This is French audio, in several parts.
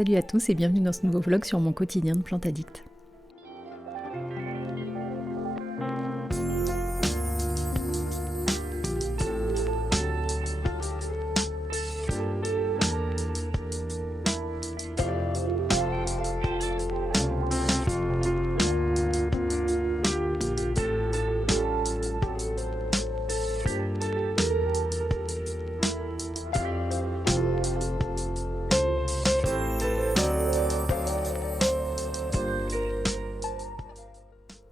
Salut à tous et bienvenue dans ce nouveau vlog sur mon quotidien de plante addict.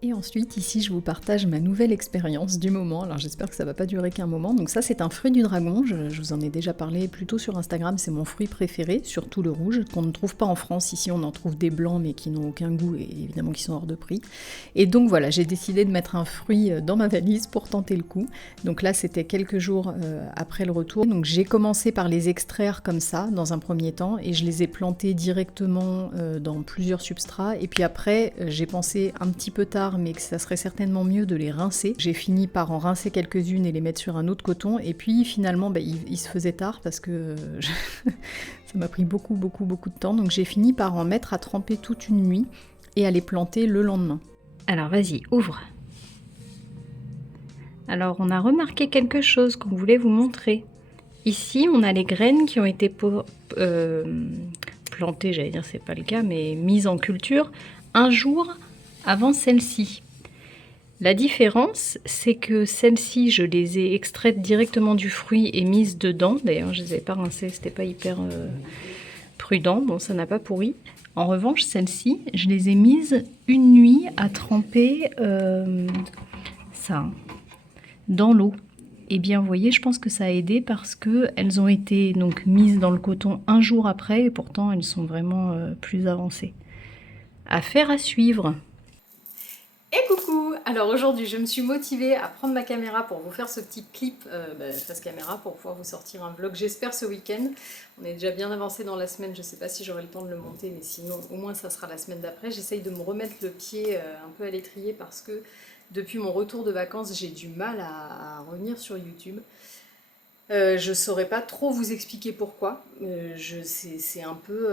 Et ensuite, ici, je vous partage ma nouvelle expérience du moment. Alors j'espère que ça va pas durer qu'un moment. Donc ça, c'est un fruit du dragon. Je vous en ai déjà parlé plus tôt sur Instagram. C'est mon fruit préféré, surtout le rouge, qu'on ne trouve pas en France. Ici, on en trouve des blancs, mais qui n'ont aucun goût et évidemment qui sont hors de prix. Et donc voilà, j'ai décidé de mettre un fruit dans ma valise pour tenter le coup. Donc là, c'était quelques jours après le retour. Donc j'ai commencé par les extraire comme ça, dans un premier temps, et je les ai plantés directement dans plusieurs substrats. Et puis après, j'ai pensé un petit peu tard, mais que ça serait certainement mieux de les rincer. J'ai fini par en rincer quelques-unes et les mettre sur un autre coton, et puis finalement il se faisait tard parce que ça m'a pris beaucoup de temps, donc j'ai fini par en mettre à tremper toute une nuit et à les planter le lendemain. Alors vas-y, ouvre. Alors on a remarqué quelque chose qu'on voulait vous montrer. Ici on a les graines qui ont été plantées, j'allais dire c'est pas le cas, mais mises en culture un jour avant celle-ci. La différence, c'est que celles-ci, je les ai extraites directement du fruit et mises dedans. D'ailleurs, je ne les ai pas rincées, c'était pas hyper prudent. Bon, ça n'a pas pourri. En revanche, celles-ci, je les ai mises une nuit à tremper dans l'eau. Et bien, vous voyez, je pense que ça a aidé parce qu'elles ont été donc mises dans le coton un jour après et pourtant elles sont vraiment plus avancées. Affaire à suivre. Et coucou! Alors aujourd'hui je me suis motivée à prendre ma caméra pour vous faire ce petit clip face caméra pour pouvoir vous sortir un vlog, j'espère ce week-end. On est déjà bien avancé dans la semaine, je ne sais pas si j'aurai le temps de le monter, mais sinon au moins ça sera la semaine d'après. J'essaye de me remettre le pied un peu à l'étrier parce que depuis mon retour de vacances j'ai du mal à revenir sur YouTube. Je saurais pas trop vous expliquer pourquoi. C'est un peu.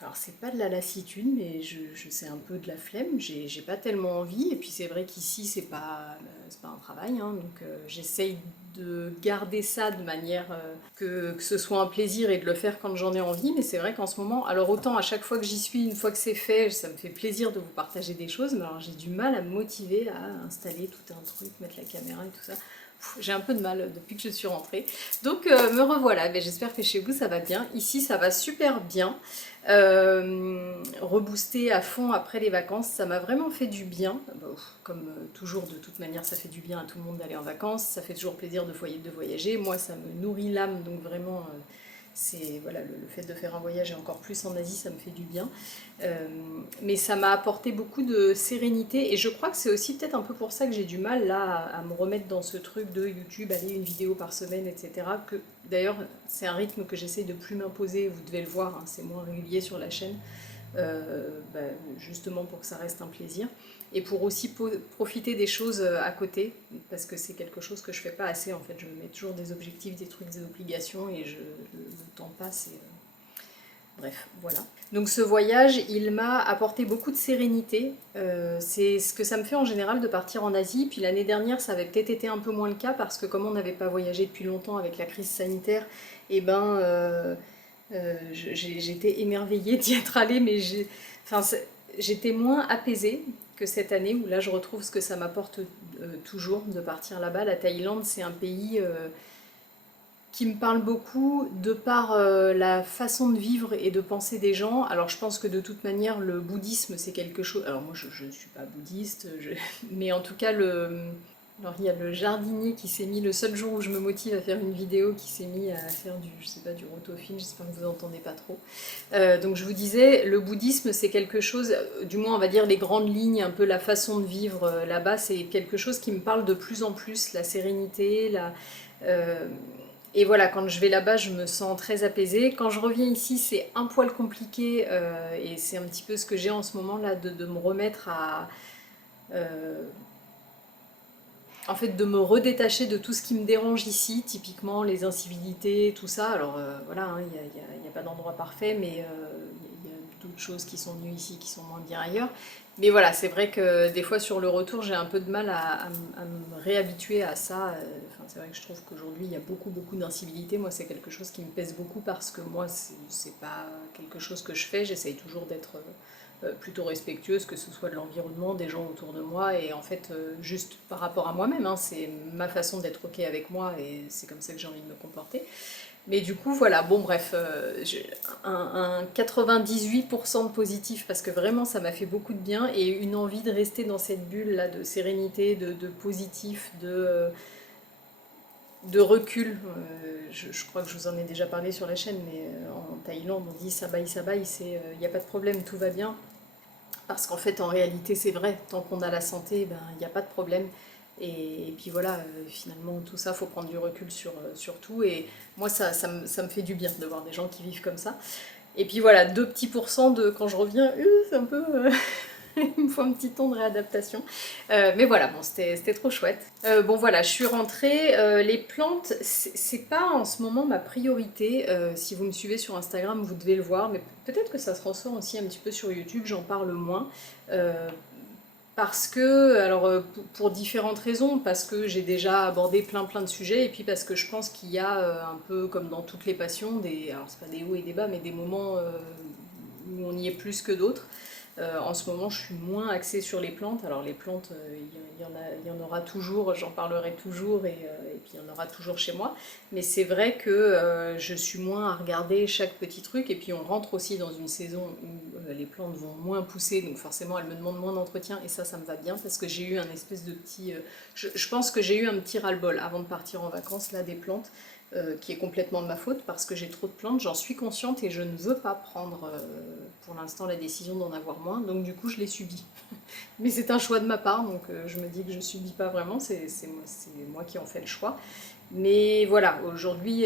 Alors, c'est pas de la lassitude, mais c'est un peu de la flemme. J'ai pas tellement envie. Et puis, c'est vrai qu'ici, c'est pas un travail. Hein, donc, j'essaye de garder ça de manière que ce soit un plaisir et de le faire quand j'en ai envie. Mais c'est vrai qu'en ce moment, alors autant à chaque fois que j'y suis, une fois que c'est fait, ça me fait plaisir de vous partager des choses. Mais alors, j'ai du mal à me motiver à installer tout un truc, mettre la caméra et tout ça. J'ai un peu de mal depuis que je suis rentrée. Donc me revoilà, mais j'espère que chez vous ça va bien. Ici ça va super bien. Rebooster à fond après les vacances, ça m'a vraiment fait du bien. Comme toujours, de toute manière, ça fait du bien à tout le monde d'aller en vacances. Ça fait toujours plaisir de voyager. Moi, ça me nourrit l'âme, donc vraiment... c'est voilà, le fait de faire un voyage et encore plus en Asie, ça me fait du bien. Mais ça m'a apporté beaucoup de sérénité et je crois que c'est aussi peut-être un peu pour ça que j'ai du mal là à me remettre dans ce truc de YouTube, aller une vidéo par semaine, etc. Que d'ailleurs c'est un rythme que j'essaye de plus m'imposer, vous devez le voir, hein, c'est moins régulier sur la chaîne. Justement pour que ça reste un plaisir et pour aussi profiter des choses à côté parce que c'est quelque chose que je fais pas assez en fait, je me mets toujours des objectifs, des trucs, des obligations et le temps passe et bref, voilà. Donc ce voyage, il m'a apporté beaucoup de sérénité. C'est ce que ça me fait en général de partir en Asie. Puis l'année dernière, ça avait peut-être été un peu moins le cas parce que comme on n'avait pas voyagé depuis longtemps avec la crise sanitaire, et j'étais émerveillée d'y être allée, mais j'étais moins apaisée que cette année où là je retrouve ce que ça m'apporte toujours de partir là-bas. La Thaïlande, c'est un pays qui me parle beaucoup de par la façon de vivre et de penser des gens. Alors je pense que de toute manière le bouddhisme c'est quelque chose... Alors moi je ne suis pas bouddhiste, mais en tout cas alors il y a le jardinier qui s'est mis, le seul jour où je me motive à faire une vidéo, qui s'est mis à faire du rotofilm, j'espère que vous n'entendez pas trop. Donc je vous disais, le bouddhisme c'est quelque chose, du moins on va dire les grandes lignes, un peu la façon de vivre là-bas, c'est quelque chose qui me parle de plus en plus, la sérénité, et voilà, quand je vais là-bas, je me sens très apaisée. Quand je reviens ici, c'est un poil compliqué et c'est un petit peu ce que j'ai en ce moment là, de me remettre en fait, de me redétacher de tout ce qui me dérange ici, typiquement les incivilités, tout ça. Alors voilà, hein, il y a pas d'endroit parfait, mais il y a d'autres choses qui sont venues ici, qui sont moins bien ailleurs. Mais voilà, c'est vrai que des fois sur le retour, j'ai un peu de mal à me réhabituer à ça. Enfin, c'est vrai que je trouve qu'aujourd'hui, il y a beaucoup d'incivilité. Moi, c'est quelque chose qui me pèse beaucoup parce que moi, c'est pas quelque chose que je fais. J'essaye toujours d'être plutôt respectueuse, que ce soit de l'environnement, des gens autour de moi, et en fait, juste par rapport à moi-même, hein, c'est ma façon d'être ok avec moi, et c'est comme ça que j'ai envie de me comporter. Mais du coup, voilà, bon bref, j'ai un 98% de positif parce que vraiment ça m'a fait beaucoup de bien et une envie de rester dans cette bulle là de sérénité, de positif, de recul. Je crois que je vous en ai déjà parlé sur la chaîne, mais en Thaïlande on dit sabai, c'est il n'y a pas de problème, tout va bien. Parce qu'en fait, en réalité, c'est vrai, tant qu'on a la santé, ben, il n'y a pas de problème. Et puis voilà, finalement, tout ça, il faut prendre du recul sur tout. Et moi, ça me fait du bien de voir des gens qui vivent comme ça. Et puis voilà, 2 petits pourcents de quand je reviens, c'est un peu. Il me faut un petit temps de réadaptation. Mais voilà, bon, c'était trop chouette. Bon voilà, je suis rentrée. Les plantes, c'est pas en ce moment ma priorité. Si vous me suivez sur Instagram, vous devez le voir, mais peut-être que ça se ressort aussi un petit peu sur YouTube, j'en parle moins. Euh, Parce que, alors pour différentes raisons, parce que j'ai déjà abordé plein de sujets, et puis parce que je pense qu'il y a un peu comme dans toutes les passions, alors c'est pas des hauts et des bas, mais des moments où on y est plus que d'autres. En ce moment, je suis moins axée sur les plantes. Alors les plantes, il y en aura toujours, j'en parlerai toujours, et puis il y en aura toujours chez moi. Mais c'est vrai que je suis moins à regarder chaque petit truc. Et puis on rentre aussi dans une saison où les plantes vont moins pousser, donc forcément elles me demandent moins d'entretien. Et ça me va bien parce que j'ai eu un espèce de petit... je pense que j'ai eu un petit ras-le-bol avant de partir en vacances là des plantes. Qui est complètement de ma faute parce que j'ai trop de plantes, j'en suis consciente et je ne veux pas prendre pour l'instant la décision d'en avoir moins, donc du coup je l'ai subi. Mais c'est un choix de ma part, donc je me dis que je subis pas vraiment, c'est moi qui en fais le choix. Mais voilà, aujourd'hui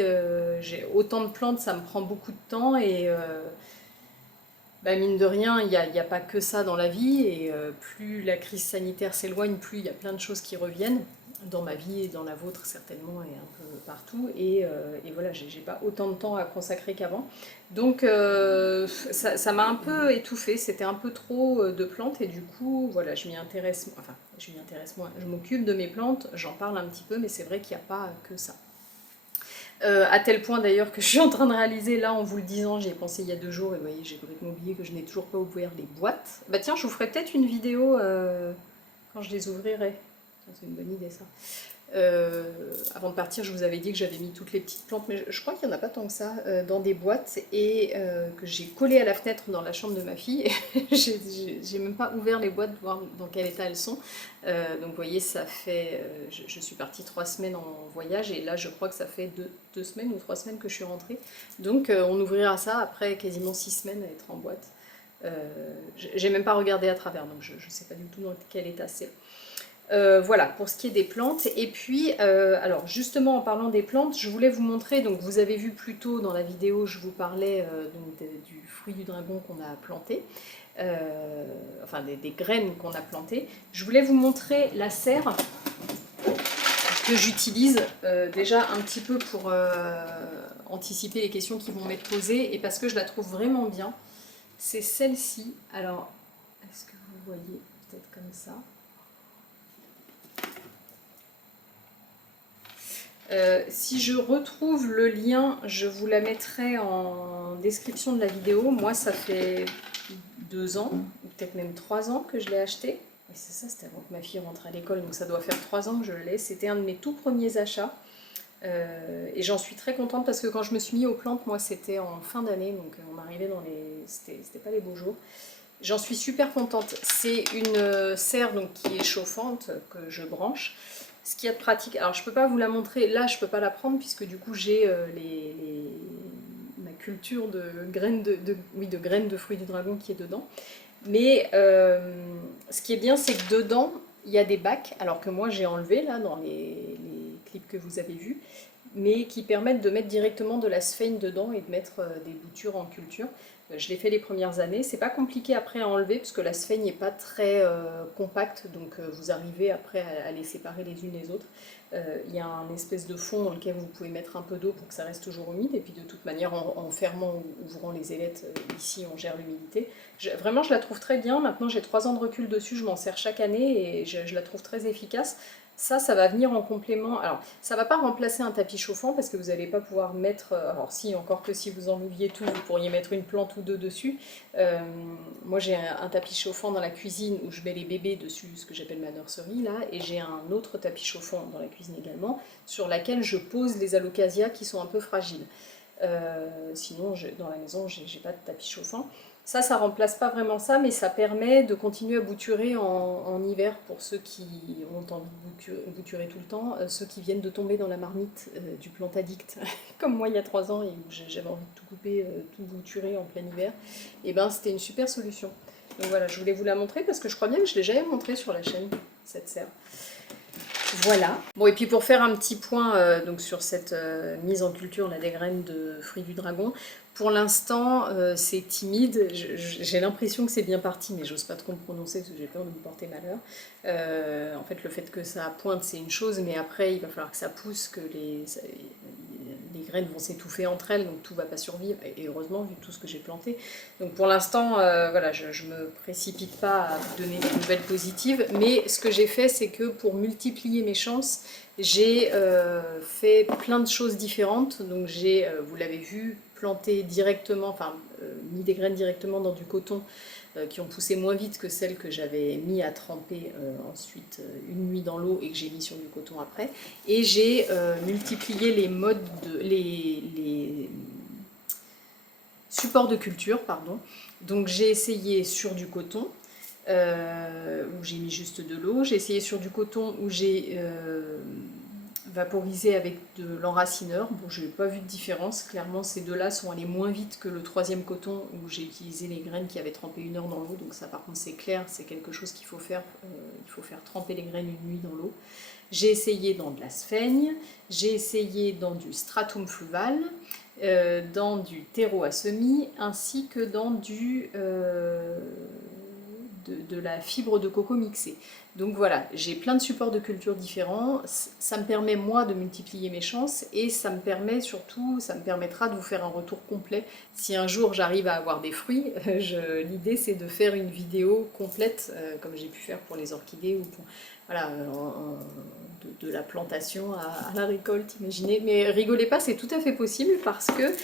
j'ai autant de plantes, ça me prend beaucoup de temps et bah, mine de rien, il y a pas que ça dans la vie, et plus la crise sanitaire s'éloigne, plus il y a plein de choses qui reviennent, dans ma vie et dans la vôtre certainement, et un peu partout, et voilà, j'ai pas autant de temps à consacrer qu'avant. Donc ça m'a un peu étouffée, c'était un peu trop de plantes, et du coup, voilà, je m'y intéresse moins, je m'occupe de mes plantes, j'en parle un petit peu, mais c'est vrai qu'il n'y a pas que ça. À tel point d'ailleurs que je suis en train de réaliser, là en vous le disant, j'y ai pensé il y a 2 jours et vous voyez, j'ai complètement oublié que je n'ai toujours pas ouvert les boîtes. Bah tiens, je vous ferai peut-être une vidéo quand je les ouvrirai. C'est une bonne idée ça. Avant de partir, je vous avais dit que j'avais mis toutes les petites plantes, mais je crois qu'il n'y en a pas tant que ça, dans des boîtes, et que j'ai collé à la fenêtre dans la chambre de ma fille. J'ai même pas ouvert les boîtes, voir dans quel état elles sont. Donc vous voyez, ça fait... je suis partie 3 semaines en voyage, et là je crois que ça fait 2 semaines ou 3 semaines que je suis rentrée. Donc on ouvrira ça après quasiment 6 semaines à être en boîte. J'ai même pas regardé à travers, donc je sais pas du tout dans quel état c'est. Voilà, pour ce qui est des plantes. Et puis, alors justement, en parlant des plantes, je voulais vous montrer, donc vous avez vu plus tôt dans la vidéo, je vous parlais du fruit du dragon qu'on a planté, enfin des graines qu'on a plantées. Je voulais vous montrer la serre que j'utilise déjà un petit peu pour anticiper les questions qui vont m'être posées, et parce que je la trouve vraiment bien. C'est celle-ci. Alors, est-ce que vous voyez peut-être comme ça? Si je retrouve le lien, je vous la mettrai en description de la vidéo. Moi, ça fait 2 ans, ou peut-être même 3 ans que je l'ai acheté. Et c'est ça, c'était avant que ma fille rentre à l'école, donc ça doit faire 3 ans que je l'ai. C'était un de mes tout premiers achats. Et j'en suis très contente parce que quand je me suis mis aux plantes, moi c'était en fin d'année, donc on arrivait dans les... C'était pas les beaux jours. J'en suis super contente. C'est une serre donc, qui est chauffante, que je branche. Ce qu'il y a de pratique, alors je peux pas vous la montrer, là je peux pas la prendre puisque du coup j'ai ma culture de graines oui, de graines de fruits du dragon qui est dedans. Mais ce qui est bien, c'est que dedans il y a des bacs, alors que moi j'ai enlevé là dans les clips que vous avez vus, mais qui permettent de mettre directement de la sphène dedans et de mettre des boutures en culture. Je l'ai fait les premières années, c'est pas compliqué après à enlever parce que la sphaigne n'est pas très compacte, donc vous arrivez après à les séparer les unes les autres. Il y a un espèce de fond dans lequel vous pouvez mettre un peu d'eau pour que ça reste toujours humide, et puis de toute manière en fermant ou ouvrant les ailettes, ici on gère l'humidité. Vraiment je la trouve très bien, maintenant j'ai 3 ans de recul dessus, je m'en sers chaque année et je la trouve très efficace. Ça va venir en complément. Alors, ça ne va pas remplacer un tapis chauffant parce que vous n'allez pas pouvoir mettre. Alors, si, encore que si vous enleviez tout, vous pourriez mettre une plante ou deux dessus. Euh, Moi, j'ai un tapis chauffant dans la cuisine où je mets les bébés dessus, ce que j'appelle ma nurserie, là. Et j'ai un autre tapis chauffant dans la cuisine également, sur laquelle je pose les alocasias qui sont un peu fragiles. Sinon, dans la maison, j'ai pas de tapis chauffant. Ça remplace pas vraiment ça, mais ça permet de continuer à bouturer en hiver pour ceux qui ont envie de bouturer tout le temps, ceux qui viennent de tomber dans la marmite du Plantaddict, comme moi il y a 3 ans et où j'avais envie de tout couper, tout bouturer en plein hiver. Et ben c'était une super solution. Donc voilà, je voulais vous la montrer parce que je crois bien que je l'ai jamais montré sur la chaîne, cette serre. Voilà. Bon, et puis pour faire un petit point donc sur cette mise en culture là, des graines de fruits du dragon, pour l'instant c'est timide. J'ai l'impression que c'est bien parti, mais j'ose pas trop me prononcer parce que j'ai peur de me porter malheur. En fait, le fait que ça pointe, c'est une chose, mais après, il va falloir que ça pousse, que les graines vont s'étouffer entre elles, donc tout va pas survivre, et heureusement, vu tout ce que j'ai planté. Donc pour l'instant, voilà, je me précipite pas à vous donner des nouvelles positives, mais ce que j'ai fait, c'est que pour multiplier mes chances, j'ai fait plein de choses différentes. Donc j'ai, vous l'avez vu, planté directement, enfin mis des graines directement dans du coton qui ont poussé moins vite que celles que j'avais mis à tremper ensuite une nuit dans l'eau et que j'ai mis sur du coton après. Et j'ai multiplié les modes, les supports de culture, pardon. Donc j'ai essayé sur du coton, où j'ai mis juste de l'eau. J'ai essayé sur du coton où j'ai vaporisé avec de l'enracineur. Bon, je n'ai pas vu de différence. Clairement, ces deux-là sont allés moins vite que le troisième coton où j'ai utilisé les graines qui avaient trempé 1 heure dans l'eau. Donc ça, par contre, c'est clair, c'est quelque chose qu'il faut faire. Il faut faire tremper les graines une nuit dans l'eau. J'ai essayé dans de la sphaigne, j'ai essayé dans du stratum fluval, dans du terreau à semis, ainsi que dans de la fibre de coco mixée. Donc voilà, j'ai plein de supports de culture différents, ça me permet moi de multiplier mes chances et ça me permet surtout, ça me permettra de vous faire un retour complet. Si un jour j'arrive à avoir des fruits, l'idée c'est de faire une vidéo complète, comme j'ai pu faire pour les orchidées ou pour, voilà, de la plantation à la récolte, imaginez. Mais rigolez pas, c'est tout à fait possible parce que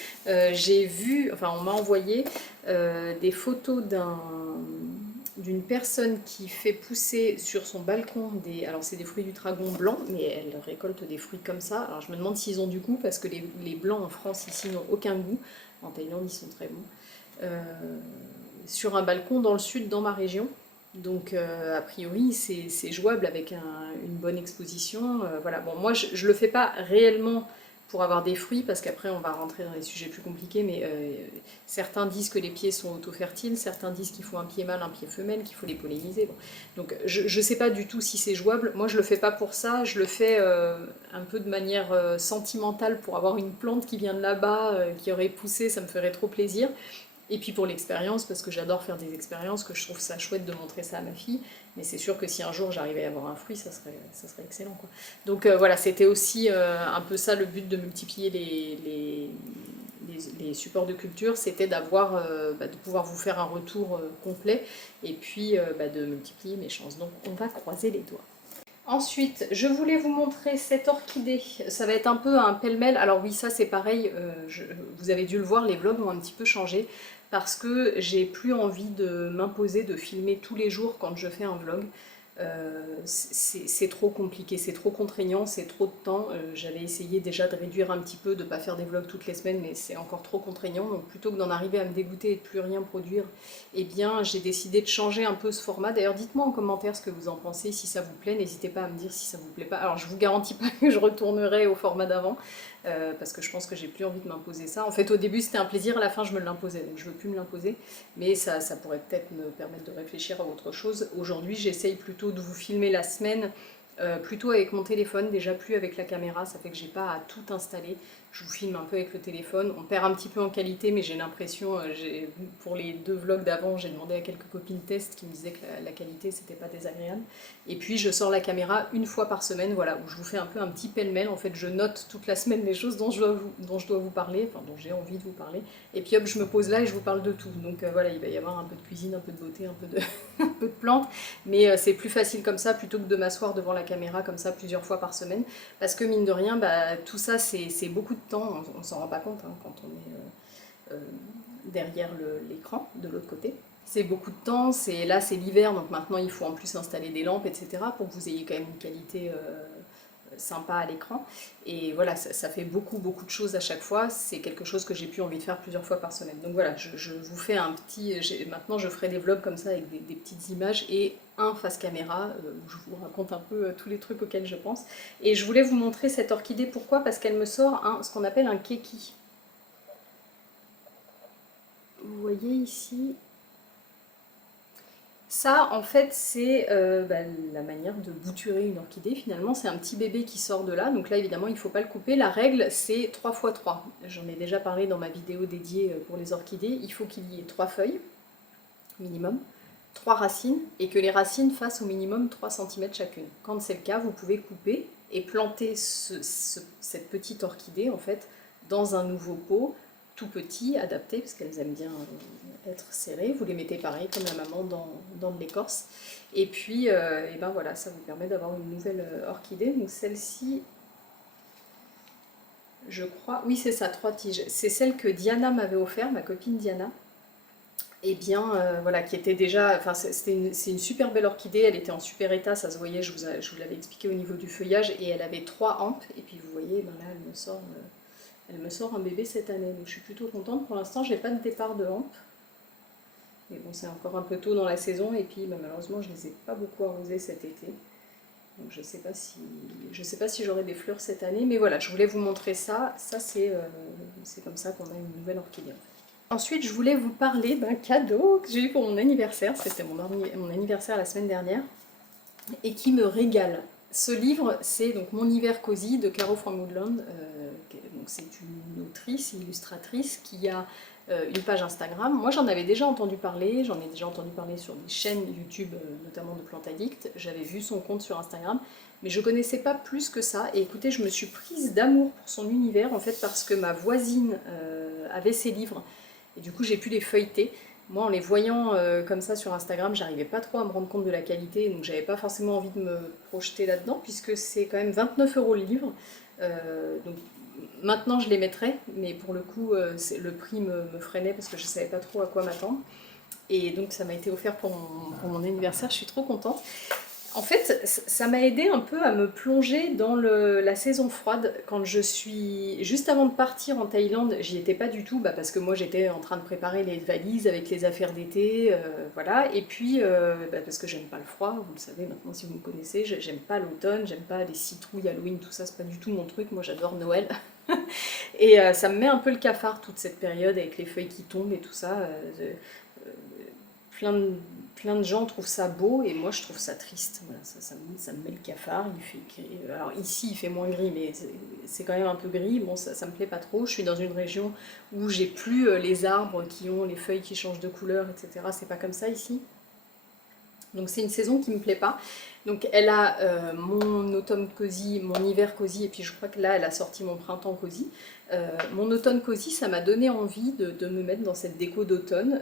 j'ai vu, enfin on m'a envoyé des photos d'une personne qui fait pousser sur son balcon des... Alors c'est des fruits du dragon blanc, mais elle récolte des fruits comme ça. Alors je me demande s'ils ont du goût, parce que les blancs en France ici n'ont aucun goût. En Thaïlande ils sont très bons. Sur un balcon dans le sud, dans ma région. Donc a priori c'est jouable avec une bonne exposition. Voilà. Bon, moi je le fais pas réellement pour avoir des fruits, parce qu'après on va rentrer dans les sujets plus compliqués, mais certains disent que les pieds sont auto-fertiles, certains disent qu'il faut un pied mâle, un pied femelle, qu'il faut les polliniser. Bon. Donc je sais pas du tout si c'est jouable. Moi je le fais pas pour ça, je le fais un peu de manière sentimentale pour avoir une plante qui vient de là-bas, qui aurait poussé, ça me ferait trop plaisir. Et puis pour l'expérience, parce que j'adore faire des expériences, que je trouve ça chouette de montrer ça à ma fille. Mais c'est sûr que si un jour j'arrivais à avoir un fruit, ça serait excellent, quoi. Donc voilà, c'était aussi un peu ça le but de multiplier les supports de culture, c'était d'avoir, de pouvoir vous faire un retour complet et puis de multiplier mes chances. Donc on va croiser les doigts. Ensuite, je voulais vous montrer cette orchidée. Ça va être un peu un pêle-mêle. Alors oui, ça c'est pareil, vous avez dû le voir, les vlogs ont un petit peu changé parce que j'ai plus envie de m'imposer de filmer tous les jours quand je fais un vlog. C'est trop compliqué, c'est trop contraignant, c'est trop de temps. J'avais essayé déjà de réduire un petit peu, de ne pas faire des vlogs toutes les semaines, mais c'est encore trop contraignant. Donc plutôt que d'en arriver à me dégoûter et de plus rien produire, eh bien j'ai décidé de changer un peu ce format. D'ailleurs dites-moi en commentaire ce que vous en pensez, si ça vous plaît, n'hésitez pas à me dire si ça vous plaît pas. Alors je vous garantis pas que je retournerai au format d'avant, parce que je pense que j'ai plus envie de m'imposer ça. En fait au début c'était un plaisir, à la fin je me l'imposais, donc je veux plus me l'imposer, mais ça pourrait peut-être me permettre de réfléchir à autre chose. Aujourd'hui j'essaye plutôt de vous filmer la semaine, plutôt avec mon téléphone, déjà plus avec la caméra, ça fait que j'ai pas à tout installer. je vous filme un peu avec le téléphone. On perd un petit peu en qualité, mais j'ai l'impression, pour les 2 vlogs d'avant, j'ai demandé à quelques copines test qui me disaient que la qualité c'était pas désagréable. Et puis je sors la caméra une fois par semaine, voilà, où je vous fais un peu un petit pêle-mêle. En fait, je note toute la semaine les choses dont je dois vous parler, enfin dont j'ai envie de vous parler. Et puis hop, je me pose là et je vous parle de tout. Donc voilà, il va y avoir un peu de cuisine, un peu de beauté, un peu de, un peu de plantes. Mais c'est plus facile comme ça plutôt que de m'asseoir devant la caméra comme ça plusieurs fois par semaine. Parce que mine de rien, bah, tout ça c'est beaucoup de temps, on s'en rend pas compte hein, quand on est derrière l'écran, de l'autre côté. C'est beaucoup de temps, là c'est l'hiver, donc maintenant il faut en plus installer des lampes, etc. pour que vous ayez quand même une qualité sympa à l'écran. Et voilà, ça fait beaucoup de choses à chaque fois. C'est quelque chose que j'ai plus envie de faire plusieurs fois par semaine. Donc voilà, je vous fais un petit... Maintenant je ferai des vlogs comme ça avec des petites images et un face caméra où je vous raconte un peu tous les trucs auxquels je pense. Et je voulais vous montrer cette orchidée, pourquoi? Parce qu'elle me sort ce qu'on appelle un keki. Vous voyez ici, ça, en fait, c'est la manière de bouturer une orchidée, finalement. C'est un petit bébé qui sort de là. Donc là, évidemment, il ne faut pas le couper. La règle, c'est 3 x 3. J'en ai déjà parlé dans ma vidéo dédiée pour les orchidées. Il faut qu'il y ait 3 feuilles, minimum, 3 racines, et que les racines fassent au minimum 3 cm chacune. Quand c'est le cas, vous pouvez couper et planter cette petite orchidée, en fait, dans un nouveau pot, tout petit, adapté, parce qu'elles aiment bien être serrées. Vous les mettez pareil, comme la maman, dans de l'écorce. Et puis, et ben voilà, ça vous permet d'avoir une nouvelle orchidée. Donc celle-ci, je crois, oui c'est ça, 3 tiges. C'est celle que Diana m'avait offert, ma copine Diana. Et bien, voilà, qui était déjà, enfin c'est une super belle orchidée, elle était en super état, ça se voyait, je vous l'avais expliqué au niveau du feuillage, et elle avait 3 hampes, et puis vous voyez, ben là elle me sort un bébé cette année, donc je suis plutôt contente. Pour l'instant, j'ai pas de départ de hampes, mais bon, c'est encore un peu tôt dans la saison, et puis ben, malheureusement, je les ai pas beaucoup arrosées cet été, donc je sais pas si j'aurai des fleurs cette année, mais voilà, je voulais vous montrer ça. Ça c'est comme ça qu'on a une nouvelle orchidée. Ensuite, je voulais vous parler d'un cadeau que j'ai eu pour mon anniversaire. C'était mon anniversaire la semaine dernière et qui me régale. Ce livre, c'est donc Mon hiver cosy de Caro from Woodland. C'est une autrice, illustratrice qui a une page Instagram. Moi, j'en avais déjà entendu parler. J'en ai déjà entendu parler sur des chaînes YouTube, notamment de Plante Addict. J'avais vu son compte sur Instagram, mais je connaissais pas plus que ça. Et écoutez, je me suis prise d'amour pour son univers, en fait, parce que ma voisine avait ses livres. Et du coup, j'ai pu les feuilleter. Moi, en les voyant comme ça sur Instagram, j'arrivais pas trop à me rendre compte de la qualité, donc j'avais pas forcément envie de me projeter là-dedans, puisque c'est quand même 29 € le livre. Donc maintenant, je les mettrais, mais pour le coup, le prix me freinait parce que je savais pas trop à quoi m'attendre. Et donc, ça m'a été offert pour mon anniversaire, je suis trop contente. En fait, ça m'a aidé un peu à me plonger dans la saison froide. Quand je suis juste avant de partir en Thaïlande, j'y étais pas du tout, parce que moi j'étais en train de préparer les valises avec les affaires d'été, voilà. Et puis parce que j'aime pas le froid, vous le savez maintenant si vous me connaissez, j'aime pas l'automne, j'aime pas les citrouilles, Halloween, tout ça, c'est pas du tout mon truc. Moi j'adore Noël. Et ça me met un peu le cafard toute cette période avec les feuilles qui tombent et tout ça. Plein de gens trouvent ça beau et moi je trouve ça triste. Voilà, ça me met le cafard. Il fait gris. Alors ici il fait moins gris, mais c'est quand même un peu gris. Bon, ça me plaît pas trop. Je suis dans une région où j'ai plus les arbres qui ont les feuilles qui changent de couleur, etc. C'est pas comme ça ici. Donc c'est une saison qui me plaît pas. Donc elle a mon automne cosy, mon hiver cosy, et puis je crois que là elle a sorti mon printemps cosy. Mon automne cosy, ça m'a donné envie de me mettre dans cette déco d'automne.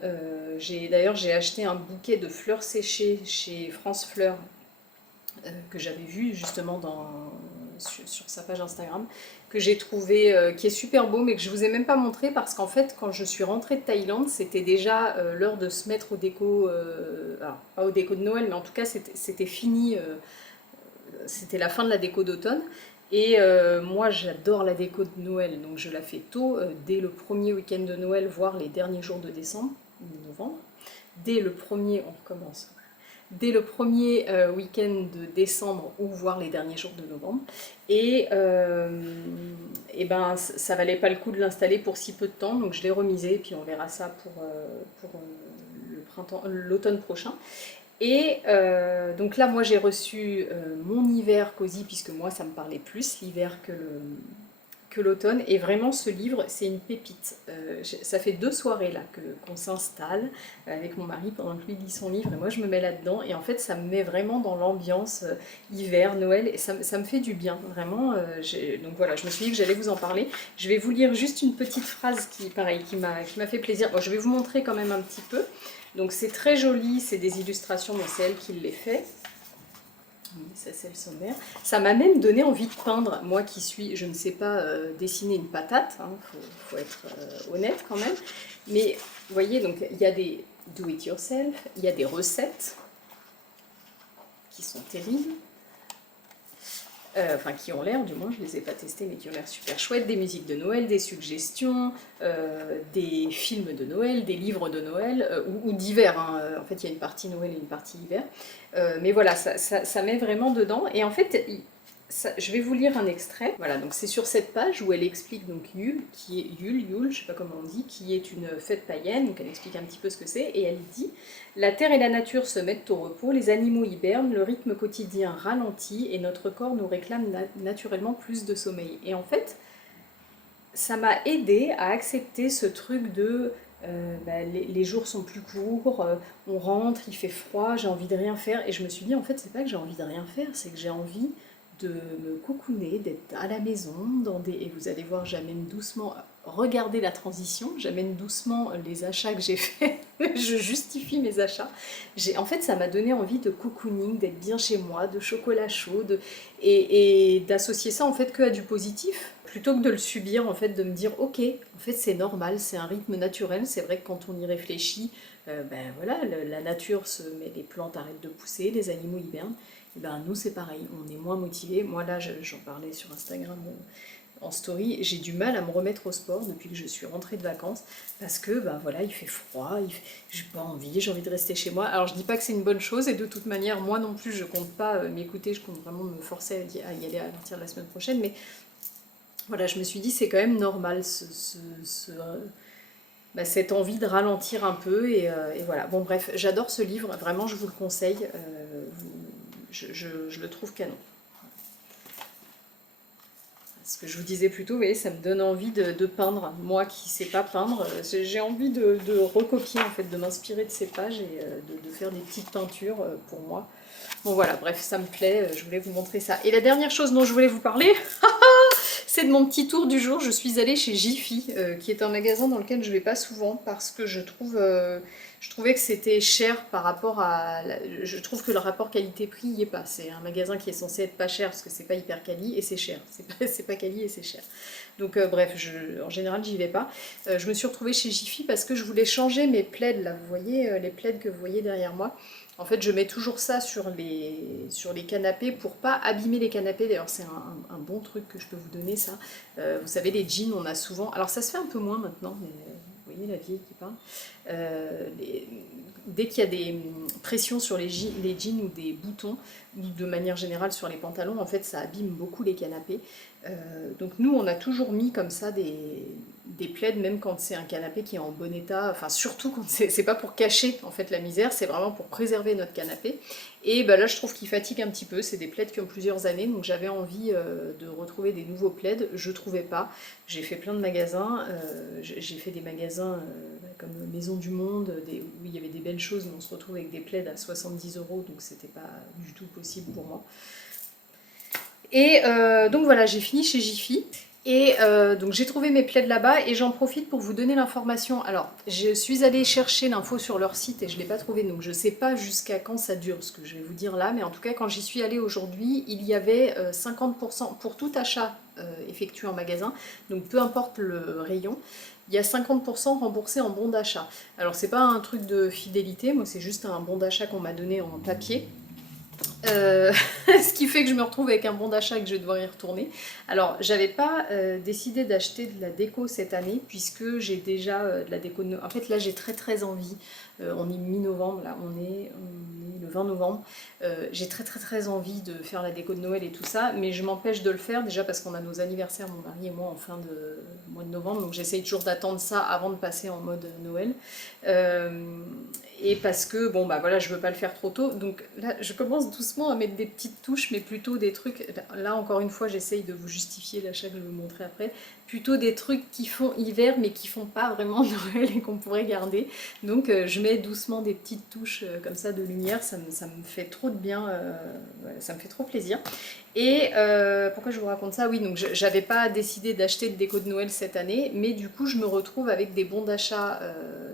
D'ailleurs j'ai acheté un bouquet de fleurs séchées chez France Fleurs que j'avais vu justement sur sa page Instagram, que j'ai trouvé, qui est super beau, mais que je vous ai même pas montré parce qu'en fait quand je suis rentrée de Thaïlande, c'était déjà l'heure de se mettre aux décos, alors pas aux décos de Noël, mais en tout cas c'était fini, c'était la fin de la déco d'automne. Et moi j'adore la déco de Noël, donc je la fais tôt, dès le premier week-end de Noël, voire les derniers jours de décembre, ou novembre. Dès le premier, on recommence. Dès le premier week-end de décembre ou voire les derniers jours de novembre. Et ben ça valait pas le coup de l'installer pour si peu de temps, donc je l'ai remisé et puis on verra ça pour l'automne prochain. Et donc là moi j'ai reçu mon hiver cosy, puisque moi ça me parlait plus l'hiver que que l'automne. Et vraiment, ce livre, c'est une pépite. Ça fait 2 soirées là qu'on s'installe avec mon mari pendant que lui lit son livre et moi je me mets là-dedans. Et en fait, ça me met vraiment dans l'ambiance hiver, Noël, et ça me fait du bien, vraiment. Donc voilà, je me suis dit que j'allais vous en parler. Je vais vous lire juste une petite phrase qui, pareil, qui m'a fait plaisir. Bon, je vais vous montrer quand même un petit peu. Donc c'est très joli, c'est des illustrations, mais c'est elle qui les fait. Ça c'est le sommaire. Ça m'a même donné envie de peindre, moi qui suis, je ne sais pas dessiner une patate, hein, faut être honnête quand même. Mais vous voyez, donc il y a des do it yourself, il y a des recettes qui sont terribles. Enfin qui ont l'air, du moins je les ai pas testées, mais qui ont l'air super chouettes, des musiques de Noël, des suggestions, des films de Noël, des livres de Noël, ou d'hiver, hein. En fait il y a une partie Noël et une partie hiver, mais voilà, ça met vraiment dedans, et en fait, je vais vous lire un extrait, voilà, donc c'est sur cette page où elle explique donc Yule, Yule, je sais pas comment on dit, qui est une fête païenne, donc elle explique un petit peu ce que c'est, et elle dit: la terre et la nature se mettent au repos, les animaux hibernent, le rythme quotidien ralentit et notre corps nous réclame naturellement plus de sommeil. Et en fait, ça m'a aidé à accepter ce truc de les jours sont plus courts, on rentre, il fait froid, j'ai envie de rien faire. Et je me suis dit, en fait, c'est pas que j'ai envie de rien faire, c'est que j'ai envie de me cocooner, d'être à la maison, et vous allez voir, j'amène doucement, regardez la transition, j'amène doucement les achats que j'ai faits, je justifie mes achats. En fait, ça m'a donné envie de cocooning, d'être bien chez moi, de chocolat chaud, et d'associer ça en fait que à du positif, plutôt que de le subir, en fait, de me dire, ok, en fait c'est normal, c'est un rythme naturel, c'est vrai que quand on y réfléchit, voilà, la nature se met, les plantes arrêtent de pousser, les animaux hibernent. Et ben nous c'est pareil, on est moins motivés. Moi là, j'en parlais sur Instagram en story, j'ai du mal à me remettre au sport depuis que je suis rentrée de vacances, parce que ben voilà, il fait froid, j'ai pas envie, j'ai envie de rester chez moi. Alors je dis pas que c'est une bonne chose, et de toute manière, moi non plus, je compte pas m'écouter, je compte vraiment me forcer à y aller à partir de la semaine prochaine, mais voilà, je me suis dit c'est quand même normal cette envie de ralentir un peu, et voilà. Bon bref, j'adore ce livre, vraiment je vous le conseille, je le trouve canon. Ce que je vous disais plus tôt, vous voyez, ça me donne envie de peindre. Moi qui ne sais pas peindre, j'ai envie de recopier, en fait, de m'inspirer de ces pages et de faire des petites peintures pour moi. Bon voilà, bref, ça me plaît, je voulais vous montrer ça. Et la dernière chose dont je voulais vous parler, c'est de mon petit tour du jour. Je suis allée chez Jiffy, qui est un magasin dans lequel je ne vais pas souvent, parce que je trouvais que c'était cher par rapport à... Je trouve que le rapport qualité-prix n'y est pas. C'est un magasin qui est censé être pas cher, parce que c'est pas hyper quali, et c'est cher. C'est pas quali et c'est cher. Donc bref, en général, j'y vais pas. Je me suis retrouvée chez Jiffy parce que je voulais changer mes plaids, là, vous voyez, les plaids que vous voyez derrière moi. En fait, je mets toujours ça sur les canapés pour pas abîmer les canapés. D'ailleurs, c'est un bon truc que je peux vous donner, ça. Vous savez, les jeans, on a souvent... Alors, ça se fait un peu moins maintenant, mais vous voyez la vieille qui parle. Dès qu'il y a des pressions sur les jeans ou des boutons, ou de manière générale sur les pantalons, en fait, ça abîme beaucoup les canapés. Donc nous, on a toujours mis comme ça des plaids, même quand c'est un canapé qui est en bon état, enfin surtout quand c'est pas pour cacher en fait la misère, c'est vraiment pour préserver notre canapé. Et ben là, je trouve qu'il fatigue un petit peu, c'est des plaids qui ont plusieurs années, donc j'avais envie de retrouver des nouveaux plaids, je trouvais pas. J'ai fait plein de magasins, j'ai fait des magasins comme Maison du Monde, où il y avait des belles choses, mais on se retrouve avec des plaids à 70 €, donc c'était pas du tout possible pour moi. Et donc voilà, j'ai fini chez Jiffy. Et donc j'ai trouvé mes plaids là-bas, et j'en profite pour vous donner l'information. Alors, je suis allée chercher l'info sur leur site et je ne l'ai pas trouvé, donc je ne sais pas jusqu'à quand ça dure, ce que je vais vous dire là, mais en tout cas, quand j'y suis allée aujourd'hui, il y avait 50% pour tout achat effectué en magasin, donc peu importe le rayon, il y a 50% remboursé en bon d'achat. Alors, c'est pas un truc de fidélité, moi c'est juste un bon d'achat qu'on m'a donné en papier. Ce qui fait que je me retrouve avec un bon d'achat et que je vais devoir y retourner. Alors, j'avais pas décidé d'acheter de la déco cette année, puisque j'ai déjà de la déco de Noël. En fait, là, j'ai très envie. On est mi-novembre, là, on est le 20 novembre. J'ai très envie de faire la déco de Noël et tout ça, mais je m'empêche de le faire, déjà parce qu'on a nos anniversaires, mon mari et moi, en fin de mois de novembre, donc j'essaye toujours d'attendre ça avant de passer en mode Noël. Et parce que, bon, bah voilà, je veux pas le faire trop tôt, donc là, je commence doucement doucement à mettre des petites touches, mais plutôt des trucs, là encore une fois j'essaye de vous justifier l'achat que je vais vous montrer après, plutôt des trucs qui font hiver mais qui font pas vraiment Noël et qu'on pourrait garder. Donc je mets doucement des petites touches comme ça de lumière, ça me fait trop de bien, ouais, ça me fait trop plaisir. Et pourquoi je vous raconte ça? Oui, donc j'avais pas décidé d'acheter de déco de Noël cette année, mais du coup je me retrouve avec des bons d'achat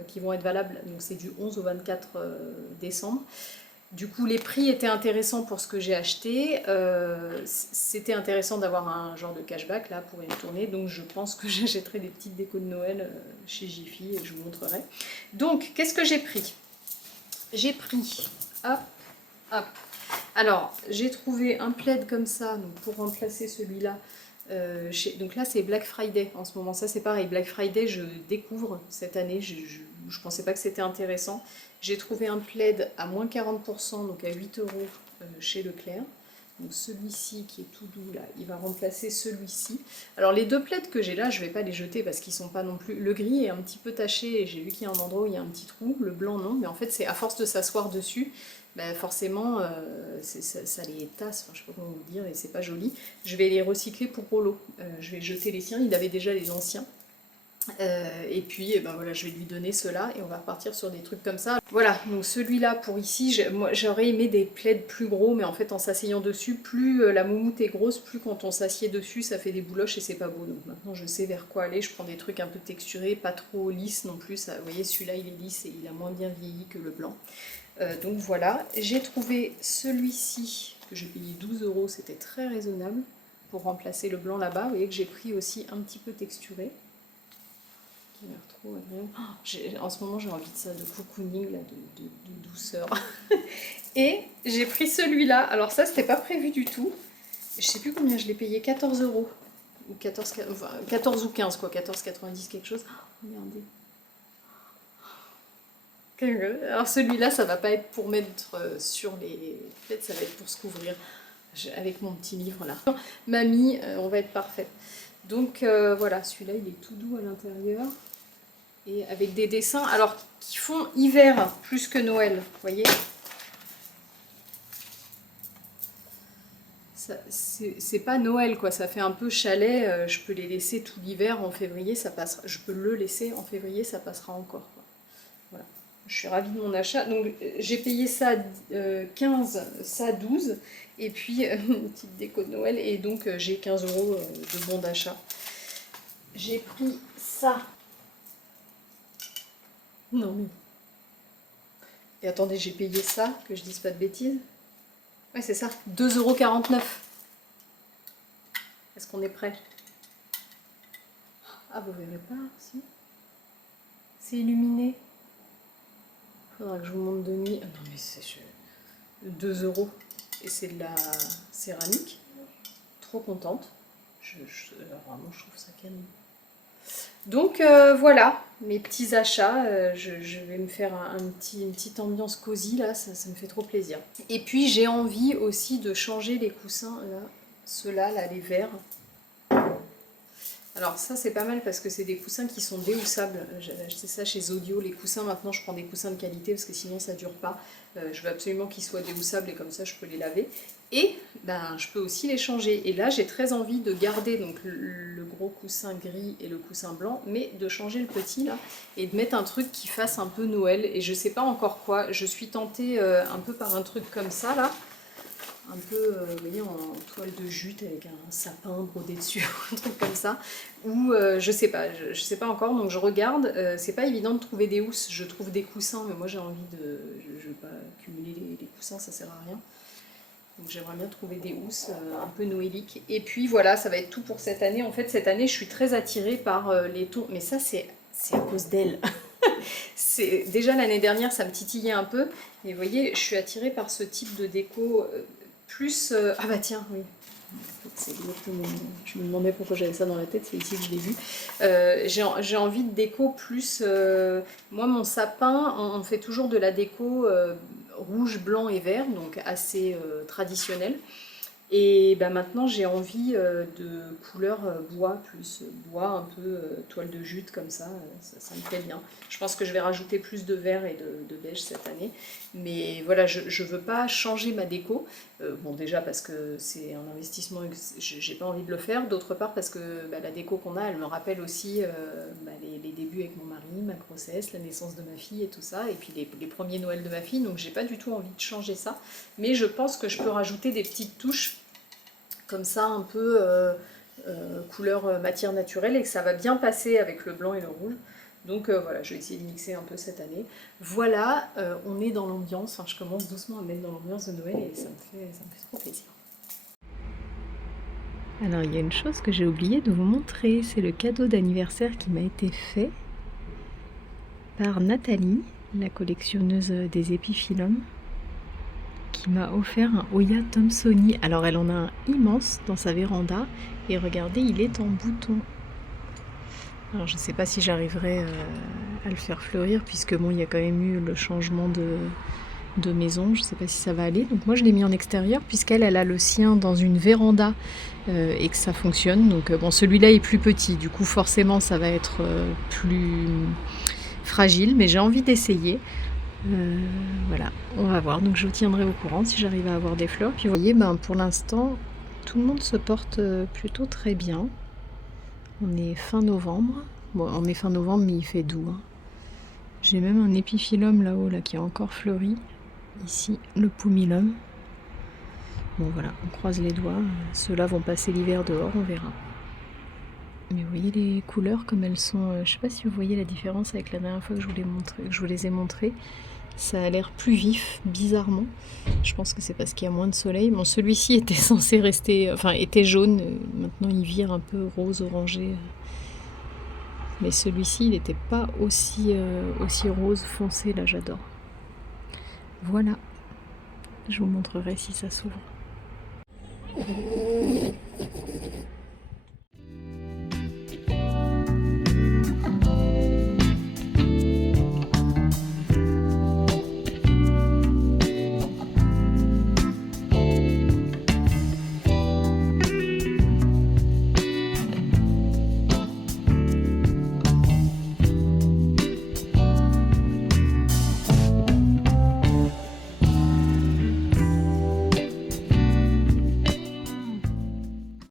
qui vont être valables, donc c'est du 11 au 24 décembre. Du coup, les prix étaient intéressants pour ce que j'ai acheté. C'était intéressant d'avoir un genre de cashback là pour y retourner. Donc, je pense que j'achèterai des petites décos de Noël chez Jiffy et je vous montrerai. Donc, qu'est-ce que j'ai pris? J'ai pris, hop, hop. Alors, j'ai trouvé un plaid comme ça, donc pour remplacer celui-là. Donc là, c'est Black Friday en ce moment. Ça, c'est pareil. Black Friday, je découvre cette année. Je pensais pas que c'était intéressant. J'ai trouvé un plaid à moins 40%, donc à 8 euros chez Leclerc. Donc celui-ci qui est tout doux là, il va remplacer celui-ci. Alors les deux plaids que j'ai là, je vais pas les jeter parce qu'ils sont pas non plus... Le gris est un petit peu taché et j'ai vu qu'il y a un endroit où il y a un petit trou. Le blanc non, mais en fait c'est à force de s'asseoir dessus, ben forcément ça les tasse, enfin, je sais pas comment vous dire, et c'est pas joli. Je vais les recycler pour Rollo. Je vais jeter les siens, il avait déjà les anciens. Et puis ben voilà, je vais lui donner ceux-là et on va repartir sur des trucs comme ça. Voilà, donc celui-là pour ici, moi j'aurais aimé des plaids plus gros, mais en fait en s'asseyant dessus, plus la moumoute est grosse, plus quand on s'assied dessus ça fait des bouloches et c'est pas beau. Donc maintenant je sais vers quoi aller, je prends des trucs un peu texturés, pas trop lisses non plus. Vous voyez, celui-là il est lisse et il a moins bien vieilli que le blanc. Donc voilà, j'ai trouvé celui-ci que j'ai payé 12 euros, c'était très raisonnable pour remplacer le blanc là-bas. Vous voyez que j'ai pris aussi un petit peu texturé. Trop agréable. En ce moment j'ai envie de ça, de cocooning, là, de douceur. Et j'ai pris celui-là, alors ça c'était pas prévu du tout. Je sais plus combien je l'ai payé, 14 euros. Ou 14, enfin, 14 ou 15 quoi, 14,90 quelque chose. Oh, regardez. Alors celui-là ça va pas être pour mettre sur les... Peut-être ça va être pour se couvrir. Avec mon petit livre là. Mamie, on va être parfait. Donc voilà, celui-là il est tout doux à l'intérieur. Et avec des dessins, alors qui font hiver plus que Noël, vous voyez. C'est pas Noël quoi, ça fait un peu chalet, je peux les laisser tout l'hiver en février, ça passera. Je peux le laisser en février, ça passera encore quoi. Voilà. Je suis ravie de mon achat. Donc j'ai payé ça 15, ça 12, et puis une petite déco de Noël, et donc j'ai 15 euros de bon d'achat. J'ai pris ça. Non mais... Et attendez, j'ai payé ça, que je dise pas de bêtises. Ouais, c'est ça, 2,49 €. Est-ce qu'on est prêt? Ah, vous verrez pas, si. C'est illuminé. Faudra que je vous montre de nuit. Ah, non mais c'est 2 €. Et c'est de la céramique. Trop contente. Vraiment, je trouve ça canon. Donc voilà, mes petits achats, je vais me faire une petite ambiance cosy là, ça me fait trop plaisir. Et puis j'ai envie aussi de changer les coussins, là, ceux-là, là, les verts. Alors ça c'est pas mal parce que c'est des coussins qui sont déhoussables. J'ai acheté ça chez Zodio, les coussins. Maintenant je prends des coussins de qualité parce que sinon ça dure pas. Je veux absolument qu'ils soient déhoussables et comme ça je peux les laver. Et ben, je peux aussi les changer. Et là j'ai très envie de garder donc le gros coussin gris et le coussin blanc, mais de changer le petit là et de mettre un truc qui fasse un peu Noël. Et je sais pas encore quoi. Je suis tentée un peu par un truc comme ça là. Un peu, vous voyez, en toile de jute avec un sapin brodé dessus, un truc comme ça. Ou je sais pas, je sais pas encore, donc je regarde. C'est pas évident de trouver des housses. Je trouve des coussins, mais moi j'ai envie de... Je veux pas cumuler les coussins, ça sert à rien. Donc j'aimerais bien trouver des housses un peu noéliques. Et puis voilà, ça va être tout pour cette année. En fait, cette année, je suis très attirée par les tons. Mais ça, c'est à cause d'elle. Déjà l'année dernière, ça me titillait un peu. Et vous voyez, je suis attirée par ce type de déco... plus... Ah bah tiens, oui. C'est exactement... Je me demandais pourquoi j'avais ça dans la tête, c'est ici que je l'ai vu. J'ai envie de déco plus... Moi, mon sapin, on fait toujours de la déco rouge, blanc et vert, donc assez traditionnelle. Et bah, maintenant j'ai envie de couleur bois, plus bois, un peu toile de jute comme ça me plaît bien. Je pense que je vais rajouter plus de vert et de beige cette année. Mais voilà, je veux pas changer ma déco. Bon déjà parce que c'est un investissement et que j'ai pas envie de le faire. D'autre part parce que bah, la déco qu'on a, elle me rappelle aussi bah, les débuts avec mon mari, ma grossesse, la naissance de ma fille et tout ça. Et puis les premiers Noëls de ma fille. Donc j'ai pas du tout envie de changer ça. Mais je pense que je peux rajouter des petites touches comme ça un peu couleur matière naturelle et que ça va bien passer avec le blanc et le rouge. Donc voilà, je vais essayer de mixer un peu cette année. Voilà, on est dans l'ambiance, enfin, je commence doucement à me mettre dans l'ambiance de Noël et ça me fait trop plaisir. Alors il y a une chose que j'ai oublié de vous montrer, c'est le cadeau d'anniversaire qui m'a été fait par Nathalie, la collectionneuse des épiphyllums, qui m'a offert un Oya Thompsoni. Alors elle en a un immense dans sa véranda et regardez, il est en bouton. Alors je ne sais pas si j'arriverai à le faire fleurir puisque bon, il y a quand même eu le changement de maison, je ne sais pas si ça va aller. Donc moi je l'ai mis en extérieur puisqu'elle a le sien dans une véranda et que ça fonctionne. Donc bon, celui-là est plus petit, du coup forcément ça va être plus fragile, mais j'ai envie d'essayer. Voilà, on va voir. Donc je vous tiendrai au courant si j'arrive à avoir des fleurs. Puis vous voyez, ben, pour l'instant, tout le monde se porte plutôt très bien. On est fin novembre. Bon, on est fin novembre, mais il fait doux. Hein. J'ai même un épiphyllum là-haut là, qui a encore fleuri. Ici, le pumilum. Bon voilà, on croise les doigts. Ceux-là vont passer l'hiver dehors, on verra. Mais vous voyez les couleurs comme elles sont. Je sais pas si vous voyez la différence avec la dernière fois que je vous les ai montrées. Ça a l'air plus vif, bizarrement. Je pense que c'est parce qu'il y a moins de soleil. Bon, celui-ci était censé rester, enfin, était jaune. Maintenant, il vire un peu rose, orangé. Mais celui-ci, il n'était pas aussi rose foncé. Là, j'adore. Voilà. Je vous montrerai si ça s'ouvre.